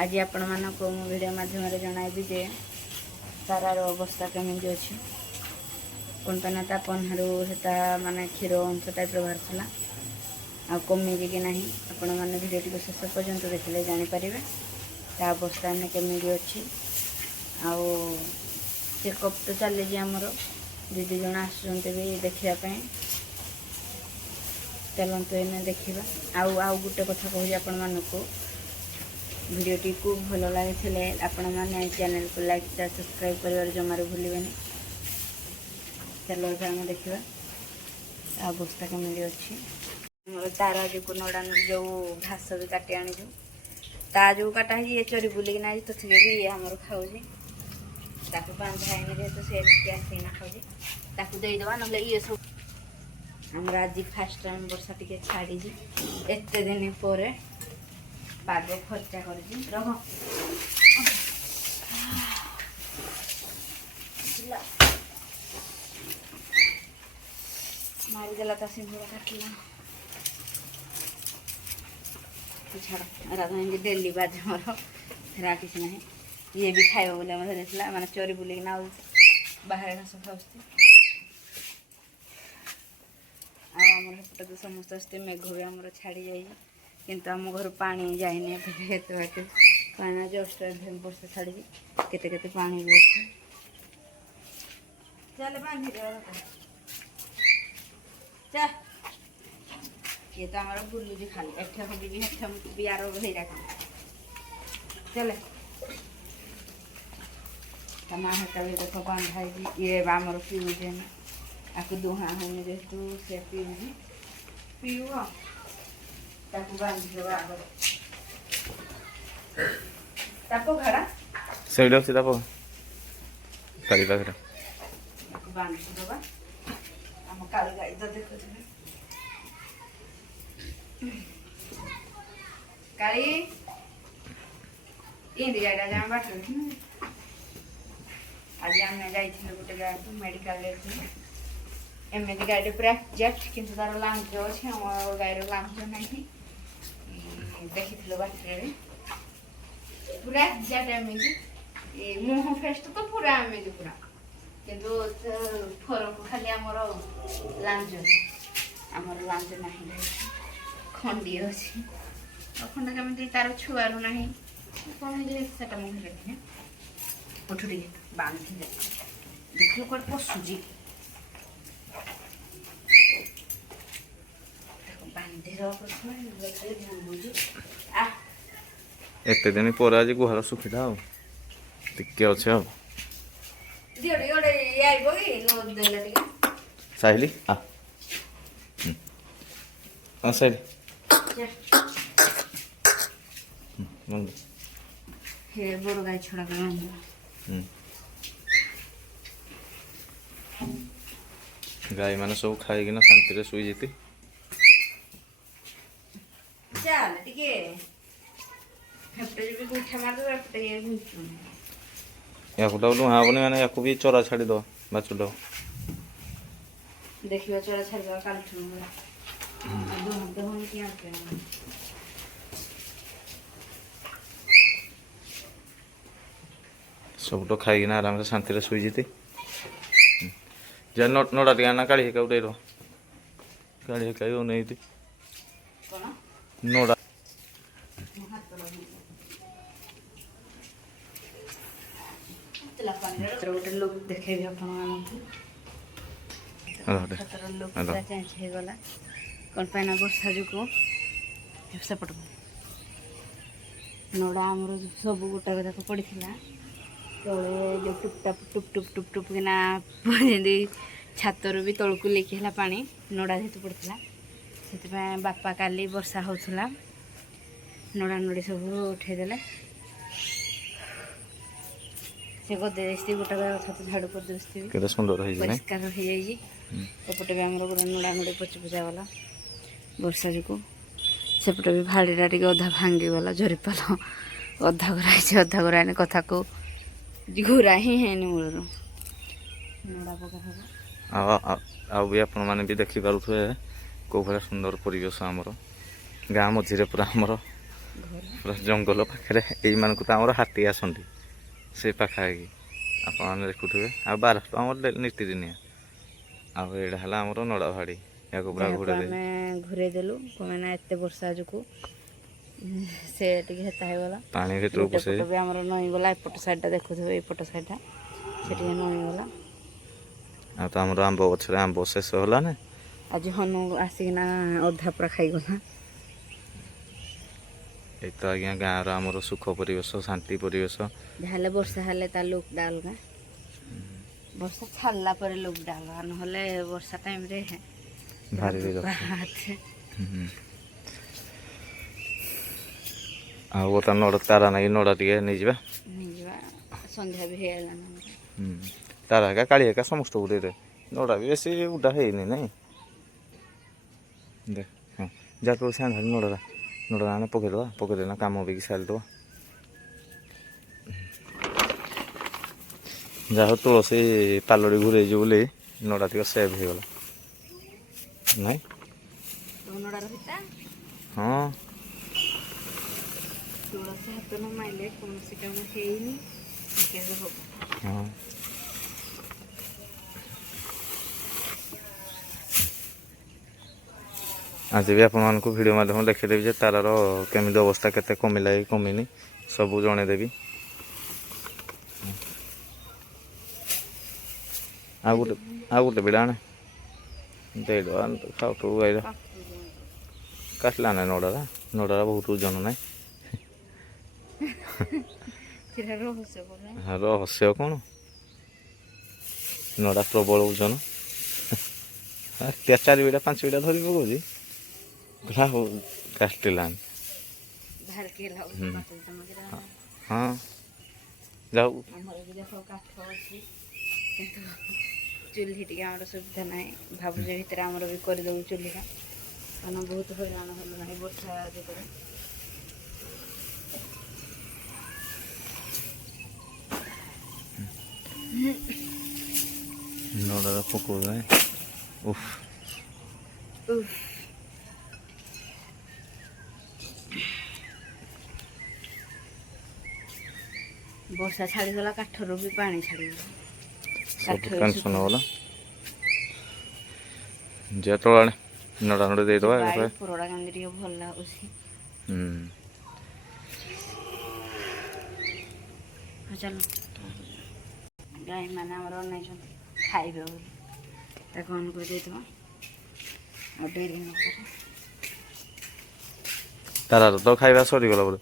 आज आपण मानक वीडियो माध्यम जनाइबी जे तारार अवस्था केमी अच्छी कौन पैना ता पन्हारू हेता माने क्षीर अंश टाइप बाहर था आ कमी कि ना आपण मैंने भिडियो टी शेष पर्यंत देखिले जानीपर ता अवस्था केमी अच्छी आउ चेकअप तो चली आमर दीदी जन आसुँच भी देखापी चलते एने देखा आउ गोटे कथा कहूँ आपण मानक भिडियोटी को भल लगे आपण मैंने चैनल को लाइक सब्सक्राइब कर जमार भूलें। चलो आम देखा अवस्था केमी अच्छी तार जो नड़ा जो घास भी काटी आनीचु ता जो काटा ये चोरी बुलिकिना तथि भी ये आमर खाऊ बांधाइन जेहतु से आसिना खाऊ देदेवा ना ये सब आमर आज फास्ट टाइम वर्षा टी छाड़ी एत दिन पर पाग खर्चा कर मारिदेला ता सिंह काटला छाड़ राधा डेली बाज मोर फेरा किसी ना ये भी खाइब बोले धरता मैंने चोरी बुलिकिना बाहर घास खाऊँ आमर हेपटे तो समस्त आसते मेघ भी आमर छाड़ी जाइए किंतु आम घर पानी जाइनी एत बाटे पानी जस्ट वर्षा छाड़ी केते केते पानी भी अच्छे चल बांधी चा ये तो आमर बुलूजी खाली एठे बुली हेठे भी आर भेरा चले माँ हेटा भी देख बांधा ये आमर पीऊे आपको दुहा होने जेहतु से पीऊँ पीऊ ताकू बांधिदेव आग ताप घड़ा ସେଇଟା ଅଛି ତାପ କାଳି ପାଖରେ बांधिदेव आम काली गाई तो देखुए काली इंदी गाड़ा जा बाट आज आम जाइए गोटे जगह मेडिकल एमती गाड़ी पूरा एक्जाक्ट कि तार लांच अच्छे आम गाईर लांच ना देखी बाटे पूरा एक्जाक्ट एमती मुह फेस्ट तो पूरा एमती पूरा किंतु फरक खाली आमर लांच आमर लांच ना खंडी अच्छी खंड केमी तार छुआर ना कौन है मुझे देखने उठ टे बांधी देख कौन पशुजी एत दिन पर आज गुहार सुखीला टिके अच्छे हम साहिली साहिली बड़ गाय छड़ा गाई मैंने सब खाईकिना शांति शुई जीती चल टिके हेपटे भी गुठा मार दो हेपटे ये घुचू याकू डाउलू हाँ बने मैंने याकू भी चोरा छाड़ी दो बाचू दो देखियो चोरा छाड़ दो काल ठुन दो दो होनी क्या के सब तो खाईकिना आराम से शांति शुई जीती जे नोड़ा टी आना काढ़ी का उठे काढ़ी का नहीं थी नोड़ा गोटे लोक देखे चेंज होगला कौन पैना वर्षा जो सेपट नड़ा आमर सब गोटा जाक पड़ा तले जो टुप किना जमी छातर भी तलू लेकिन है पा नड़ा जेहतु पड़ता से बापा काली वर्षा होता नड़ा नड़ी सब उठेदेले से गदे गोटा छत झाड़ू कर परिष्कार हो जापटे भी आम गोटे नड़ा नड़ी पची पुचा गला वर्षा जो सेपटे भी भाड़ीटा टे अधा भांगी गला झरीपाल अधा घराई अधा घराई कथा को घुरा ही है मूल नड़ा पका भी आपण मैंने भी देखिपे कौ भाया सुंदर परिवेश आमर गाँ मझे पूरा आमर ପୁରା ଜଙ୍ଗଲ ପାଖରେ ଏଇମାନଙ୍କୁ ତ ଆମର ହାତୀ ଆସନ୍ତି ସେ ପାଖାପାଖି ଆପଣମାନେ ଦେଖୁଥିବେ। ଆଉ ବାରଶ ତ ଆମର ନୀତିଦିନିଆ। ଆଉ ଏଇଟା ହେଲା ଆମର ନଡ଼ାଭାଡ଼ି। ୟାକୁ ପୁରା ଯାହାକୁ ଘୋଡ଼େଇ ଆମେ ଘୁରେଇ ଦେଲୁ କଣ ନା ଏତେ ବର୍ଷା ଯୋଗୁଁ ସେ ଟିକେ ହେତା ହେଇଗଲା। ପାଣି ଭିତରକୁ ଗୋଟେ ପଟ ପଶେଇ ବି ଆମର ନଈଗଲା, ଏପଟ ସାଇଡ଼ଟା ଦେଖୁଥିବେ, ଏପଟ ସାଇଡ଼ଟା ସେ ଟିକେ ନଈଗଲା। ଆଉ ତ ଆମର ଆମ୍ବ ଗଛରେ ଆମ୍ବ ଶେଷ ହେଲାନି। ଆଜି ହନୁ ଆସିକିନା ଅଧା ପୁରା ଖାଇଗଲା। ଏଇ ତ ଆଜ୍ଞା ଗାଁର ଆମର ସୁଖ ପରିବେଶ, ଶାନ୍ତି ପରିବେଶ। ଯାହାହେଲେ ବର୍ଷା ହେଲେ ତା ଲୁକଟା ଅଲଗା, ବର୍ଷା ଛାଡ଼ିଲା ପରେ ଲୁକଟା ଅଲଗା, ନହେଲେ ବର୍ଷା ଟାଇମ୍ରେ ଭାରି ବୋପା ବିରକ୍ତ। ହାତେ ଆଉ ବର୍ତ୍ତମାନ ନଡ଼ା ତାରା ନାଗି ନଡ଼ା ଟିକେ ନେଇଯିବା। ନେଇଯିବା, ସନ୍ଧ୍ୟା ବି ହେଇଗଲାଣି ଆମର। ତାରା ଏକା କାଳି ଏକା ସମସ୍ତଙ୍କୁ ଦେଇଦେ। ନଡ଼ା ବି ବେଶୀ ଉଡ଼ା ହେଇନି ନାଇଁ। ଦେ ହଁ ଯା ତୋ ସାନ ନଡ଼ାଟା ଆଣେ ପକେଇଦବା, ପକେଇଦେନା କାମ ବି ସାରିଦବା। ଯାହା ହଉ ତୁଳସୀ ପାଲରେ ଘୁରେଇଛି ବୋଲି ନଡ଼ା ଟିକେ ସେଭ୍ ହେଇଗଲା ନାଇଁ। ତୋ ନଡ଼ାର ଫିତା ହଁ ତୁଳସୀ ହାତ ନ ମାଇଲେ କୌଣସି କାମ ହେଇନି କି କେବେ ହବ। ହଁ ଆଜି ବି ଆପଣମାନଙ୍କୁ ଭିଡ଼ିଓ ମାଧ୍ୟମରେ ଦେଖାଇଦେବି ଯେ ତାରାର କେମିତି ଅବସ୍ଥା, କେତେ କମିଲା କି କମିନି ସବୁ ଜଣେଇଦେବି। ଆଉ ଗୋଟେ ବିଡ଼ା ଆଣେ ଦେଇଦେବା ଖାଉଥିବୁ ଗାଈର। କାଟିଲା ନାହିଁ ନଡ଼ାଟା ବହୁତ ଓଜନ ନାହିଁ। ସେଟା ରହସ୍ୟ ପରା। ରହସ୍ୟ କ'ଣ, ନଡ଼ା ପ୍ରବଳ ଓଜନ। 4 ବିଡ଼ା 5 ବିଡ଼ା ଧରି ପକଉଛି, ଘା କାଟିଲାନି। ହଁ ଯାଉ ଆମର ବି ଦେଖ କାଠ ଅଛି, କିନ୍ତୁ ଚୁଲି ଟିକେ ଆମର ସୁବିଧା ନାହିଁ। ଭାବୁଛେ ଭିତରେ ଆମର ବି କରିଦେବୁ ଚୁଲିଟା, କାରଣ ବହୁତ ହଇରାଣ ହେଲୁ ନାହିଁ ବର୍ଷା ଯୋଗୁଁ। ନଡ଼ାଟା ପକଉ ଉଫ ବର୍ଷା ଛାଡ଼ିଗଲା, କାଠରୁ ବି ପାଣି ଛାଡ଼ିଗଲା, କାଠ ସବୁ ବି ଟେନସନ୍ ଶୁଖିଲା। ଗଲା। ଯେ ତୋଳାଣି ନଡ଼ା ଦେଇଦେବା ଯିବା ଏଇ ଏକାଥରେ। ଉପରଟା କେମିତି ଟିକେ ଭଲ ଲାଗୁଛି। ହଁ ଚାଲ ଗାଈମାନେ ଆମର ଅନେଇଛନ୍ତି ଖାଇବେ ବୋଲି, ତାକୁ ଅନ୍ କରି ଦେଇଦେବା ଆଉ ଡେରି ନ କର। ତାରାର ତ ଖାଇବା ସରିଗଲା ବୋଧେ।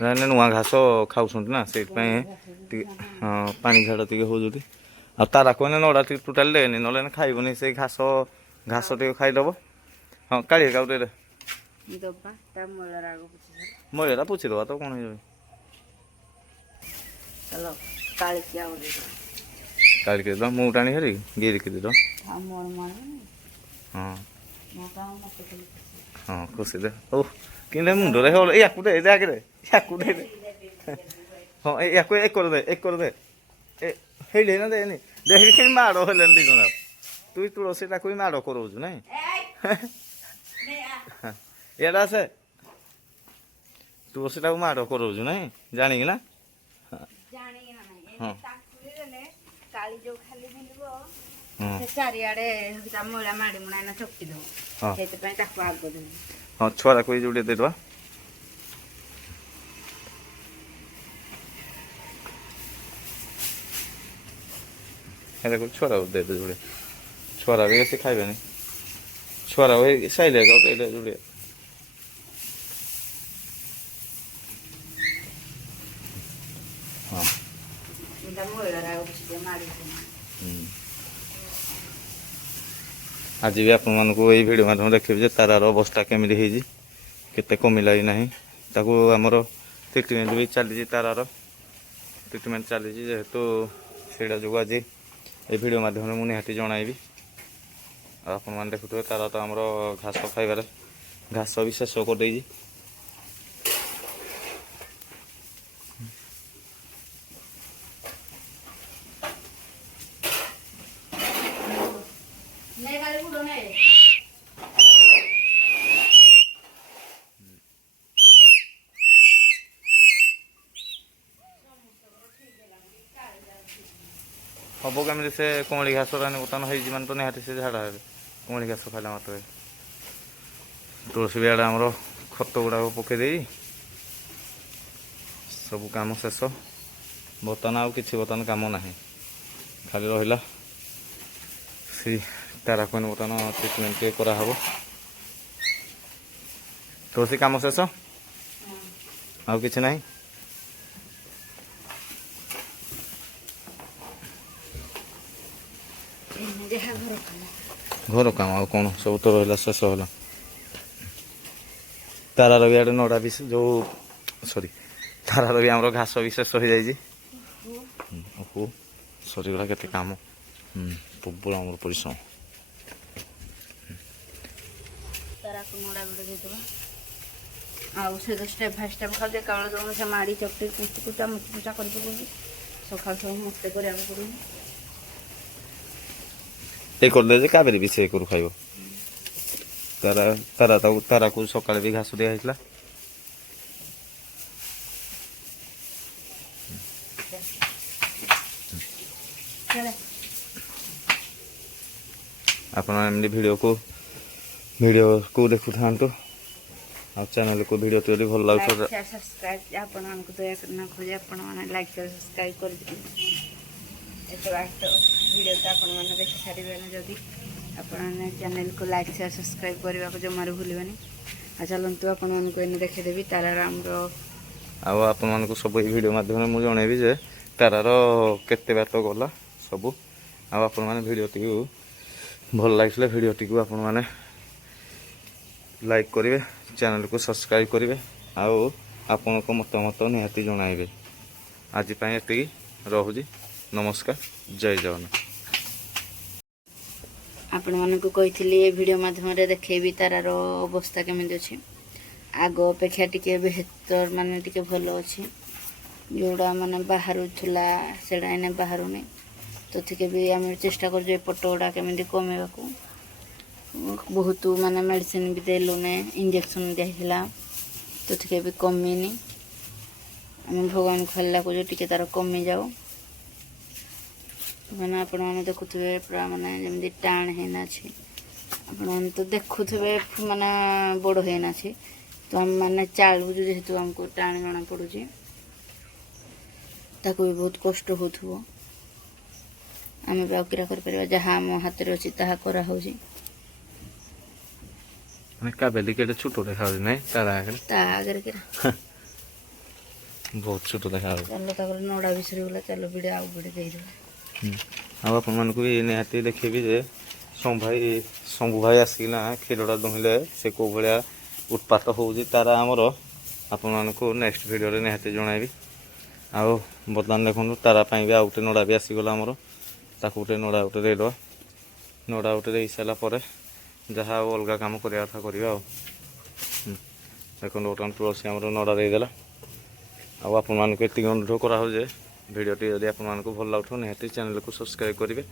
ନାଇଁ ନୂଆ ଘାସ ଖାଉଛନ୍ତି ନା, ସେଇଥିପାଇଁ ଟିକେ ହଁ ପାଣି ଝାଡ଼ ଟିକେ ହେଉଛନ୍ତି। ଆଉ ତାରାକୁ ଏଇନେ ନଡ଼ା ଟିକେ ଟୋଟାଲି ଦେନି, ନହେଲେ ଖାଇବନି ସେଇ ଘାସ ଟିକେ ଖାଇଦେବ। ହଁ କାଢ଼ି ଏକାକୁ ଦେଇଦେ। ଦବା ତା ମୂଳରେ ଆଗ ପୋଛିଦେବା। ମଇଳାଟା ପୋଛିଦେବା ତ କ'ଣ ହେଇଯାଉଛି। ଚାଲ କାଳିକି ଆଉ ଦେଇଦେବା। କାଳିକି ଦେଇଦେବା, ମୁଁ ଟାଣି ହାରି ଗିରିକି ଦେଇଦେବା। ଆଉ ମୋର ମାରୁନି ହଁ ମୋ କାମ ମୋତେ ଖାଲି ହଁ ଖୁସି ଦେ ହଉ କିନ୍ତୁ ମୁଣ୍ଡରେ ହଉ ୟାକୁ ଦେ ଆଗରେ ୟାକୁ ଦେ ହଁ ୟାକୁ ଏକ କରିଦେ ଏ ହେଇଲେ ନା ଦେନି ଦେଖି କେମିତି ମାଡ଼ ହେଲେନି ଦି ଜଣ। ତୁଇ ତୁଳସୀଟାକୁ ବି ମାଡ଼ କରଉଛୁ ନାଇଁ। ଇଆଡ଼େ ଆସେ, ତୁଳସୀଟାକୁ ମାଡ଼ କରଉଛୁ ନାଇଁ ଜାଣିକି ନା। ଜାଣିକିନା ନାହିଁ, ହଁ ତାକୁ ଦେଲେ କାଳି ଯୋଉ ଖାଲି ବୁଲିବ ହଁ ସେ ଚାରିଆଡ଼େ ତା ମଇଳା ମାଡ଼ି ମୁଣା ଏଇନା ଚକଟି ଦେବ, ହଁ ସେଇଥିପାଇଁ ତାକୁ ଆଗ ଦେଲି। ହଁ ଛୁଆଟାକୁ ଏଇ ଯୋଉ ଟିକେ ଦେଇଦେବା। ହେଲେ ଛୁଆଟାକୁ ଦେଇଦେ ଯୋଡ଼େ, ଛୁଆଟା ବି ବେଶୀ ଖାଇବେନି। ଛୁଆଟାକୁ ଏଇ ସାଇଡ଼୍ ଯୋଡ଼େ ହଁ ତା ମଇଳାରେ ଆଉ କିଛି ଟିକେ ମାଡ଼ିବନି। ଆଜି ବି ଆପଣମାନଙ୍କୁ ଏଇ ଭିଡ଼ିଓ ମାଧ୍ୟମରେ ଦେଖେଇବି ଯେ ତାରାର ଅବସ୍ଥା କେମିତି ହେଇଛି, କେତେ କମିଲା କି ନାହିଁ। ତାକୁ ଆମର ଟ୍ରିଟମେଣ୍ଟ ବି ଚାଲିଛି, ତାରାର ଟ୍ରିଟମେଣ୍ଟ ଚାଲିଛି, ଯେହେତୁ ସେଇଟା ଯୋଗୁଁ ଆଜି ଏ ଭିଡ଼ିଓ ମାଧ୍ୟମରେ ମୁଁ ନିହାତି ଜଣାଇବି। ଆଉ ଆପଣମାନେ ଦେଖୁଥିବେ ତାରା ତ ଆମର ଘାସ ଖାଇବାରେ ଘାସ ବି ଶେଷ କରିଦେଇଛି। ହବ କେମିତି ସେ କଅଁଳି ଘାସ ବର୍ତ୍ତମାନ ହେଇଛି ମାନେ ତ ନିହାତି ସେ ଝାଡ଼ା ହେବେ କଅଁଳି ଘାସ ଖାଇଲା ମାତ୍ରେ। ତୁଳସୀ ବିଆଡ଼େ ଆମର ଖତ ଗୁଡ଼ାକ ପକେଇ ଦେଇ ସବୁ କାମ ଶେଷ। ବର୍ତ୍ତମାନ ଆଉ କିଛି ବର୍ତ୍ତମାନ କାମ ନାହିଁ, ଖାଲି ରହିଲା ସେଇ ତାରାକୁ ବର୍ତ୍ତମାନ ଟ୍ରିଟମେଣ୍ଟ ଟିକେ କରାହେବ। ତୁଳସୀ କାମ ଶେଷ, ଆଉ କିଛି ନାହିଁ। ଘର କାମ ଆଉ କ'ଣ, ସବୁ ତ ରହିଲା ଶେଷ ହେଲା। ତାରାର ବି ଆଡ଼େ ନଡ଼ା ବି ଯେଉଁ ତାରାର ବି ଆମର ଘାସ ବି ଶେଷ ହେଇଯାଇଛି। ଓହୋ ସରିଗଲା କେତେ କାମ, ପ୍ରବଳ ଆମର ପରିଶ୍ରମ। ତାରାକୁ ନଡ଼ା ବିଡ଼ା ଦେଇଦେବା। ଆଉ ସେ ତ ଷ୍ଟେପ୍ ବାଇ ଷ୍ଟେପ୍ ଖାଲି ଏକାବେଳେ ଦେଉନ, ସେ ମାଡ଼ି ଚକଟି କୁଚା ମୁଚା କରି ପକଉଛି। ସକାଳୁ ସବୁ ମସ୍ତେ କରିବାକୁ ପଡ଼ିବ। ଏ କରିଦେ ଯେ କାବେରୀ ବି ସେ କରୁ ଖାଇବ। ତାରାକୁ ସକାଳେ ବି ଘାସ ଦିଆ ହେଇଥିଲା। ଆପଣ ଏମିତି ଭିଡ଼ିଓକୁ ଦେଖୁଥାନ୍ତୁ। ଆଉ ଚ୍ୟାନେଲକୁ ଭିଡ଼ିଓ ଯଦି ଭଲ ଲାଗୁଥିବ ସବସ୍କ୍ରାଇବ୍ ଆପଣମାନଙ୍କୁ ଦୟାକରି ନ ଖୋଜି ଆପଣମାନେ ଲାଇକ୍ କରି ସବସ୍କ୍ରାଇବ୍ କରିଦେବେ। ଏତେ ବାଟ ଭିଡ଼ିଓ ତ ଆପଣମାନେ ଦେଖିସାରିବେନି, ଯଦି ଆପଣମାନେ ଚ୍ୟାନେଲକୁ ଲାଇକ୍ ସେୟାର ସବସ୍କ୍ରାଇବ୍ କରିବାକୁ ଜମାରୁ ଭୁଲିବେନି। ଆଉ ଚାଲନ୍ତୁ ଆପଣମାନଙ୍କୁ ଏନେ ଦେଖେଇଦେବି ତାରାର ଆମର। ଆଉ ଆପଣମାନଙ୍କୁ ସବୁ ଏଇ ଭିଡ଼ିଓ ମାଧ୍ୟମରେ ମୁଁ ଜଣେଇବି ଯେ ତାରାର କେତେ ବାଟ ଗଲା ସବୁ। ଆଉ ଆପଣମାନେ ଭିଡ଼ିଓଟିକୁ ଭଲ ଲାଗିଥିଲେ ଭିଡ଼ିଓଟିକୁ ଆପଣମାନେ ଲାଇକ୍ କରିବେ, ଚ୍ୟାନେଲକୁ ସବସ୍କ୍ରାଇବ୍ କରିବେ, ଆଉ ଆପଣଙ୍କ ମତାମତ ନିହାତି ଜଣାଇବେ। ଆଜି ପାଇଁ ଏତିକି, ରହୁଛି। ନମସ୍କାର, ଜୟ ଜଗନ୍ନାଥ। ଆପଣମାନଙ୍କୁ କହିଥିଲି ଏ ଭିଡ଼ିଓ ମାଧ୍ୟମରେ ଦେଖେଇବି ତାରାର ଅବସ୍ଥା କେମିତି ଅଛି। ଆଗ ଅପେକ୍ଷା ଟିକେ ବେହତର ମାନେ ଟିକେ ଭଲ ଅଛି। ଯେଉଁଟା ମାନେ ବାହାରୁଥିଲା ସେଇଟା ଏନେ ବାହାରୁନି। ତଥିକେ ବି ଆମେ ଚେଷ୍ଟା କରୁଛୁ ଏ ପଟ ଗୁଡ଼ା କେମିତି କମେଇବାକୁ। ବହୁତ ମାନେ ମେଡ଼ିସିନ ବି ଦେଲୁନେ, ଇଞ୍ଜେକ୍ସନ୍ ଦିଆହେଇଥିଲା, ତଥିକେ ବି କମିନି। ଆମେ ଭଗବାନଙ୍କୁ ଖାଲି ଡାକୁଛୁ ଟିକେ ତାର କମିଯାଉ। ମାନେ ଆପଣମାନେ ଦେଖୁଥିବେ ପୁରା ମାନେ ଯେମିତି ଟାଣ ହେଇନାଛି। ଆପଣମାନେ ତ ଦେଖୁଥିବେ ମାନେ ବଡ଼ ହେଇନାଛି। ତ ଆମେ ମାନେ ଚାଲୁଛୁ ଯେହେତୁ ଆମକୁ ଟାଣ ଜଣା ପଡ଼ୁଛି। ତାକୁ ବି ବହୁତ କଷ୍ଟ ହେଉଥିବ। ଆମେ ବି ଆଉ କିରା କରିପାରିବା, ଯାହା ଆମ ହାତରେ ଅଛି ତାହା କରାହେଉଛି। କାବେଲି କେତେ ଛୋଟ ଦେଖାଯାଉଛି ନାଇଁ ତା ଆଗରେ କିରା ବହୁତ ଛୋଟ ଦେଖାଯାଉଛି। ଚାଲ ତାପରେ ନଡ଼ା ବିଷୟରେ ଗଲା, ଚାଲ ଭିଡ଼ିଓ ଆଉ ଭିଡ଼ିଓ ଦେଇଦେବା। ଆଉ ଆପଣମାନଙ୍କୁ ବି ନିହାତି ଦେଖେଇବି ଯେ ଶମ୍ଭୁ ଭାଇ ଆସିକିନା କ୍ଷୀରଟା ଦୁହିଁଲେ ସେ କେଉଁ ଭଳିଆ ଉତ୍ପାତ ହେଉଛି ତାରା ଆମର ଆପଣମାନଙ୍କୁ ନେକ୍ସଟ ଭିଡ଼ିଓରେ ନିହାତି ଜଣାଇବି। ଆଉ ବର୍ତ୍ତମାନ ଦେଖନ୍ତୁ ତାରା ପାଇଁ ବି ଆଉ ଗୋଟେ ନଡ଼ା ବି ଆସିଗଲା ଆମର। ତାକୁ ଗୋଟେ ନଡ଼ା ଗୋଟେ ଦେଇଦେବା। ନଡ଼ା ଗୋଟେ ଦେଇ ସାରିଲା ପରେ ଯାହା ଆଉ ଅଲଗା କାମ କରିବା କଥା କରିବା। ଆଉ ଦେଖନ୍ତୁ ବର୍ତ୍ତମାନ ତୁଳସୀ ଆମର ନଡ଼ା ଦେଇଦେଲା। ଆଉ ଆପଣମାନଙ୍କୁ ଏତିକି ଅନୁରୋଧ କରାହେଉଛି ଯେ ଭିଡ଼ିଓଟି ଯଦି ଆପଣମାନଙ୍କୁ ଭଲ ଲାଗୁଥିବ ନିହାତି ଚ୍ୟାନେଲକୁ ସବସ୍କ୍ରାଇବ୍ କରିବେ।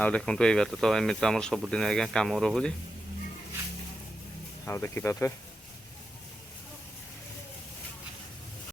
ଆଉ ଦେଖନ୍ତୁ ଏଇ ବାଟ ତ ଏମିତି ଆମର ସବୁଦିନ ଆଜ୍ଞା କାମ ରହୁଛି। ଆଉ ଦେଖିପାରୁଥିବେ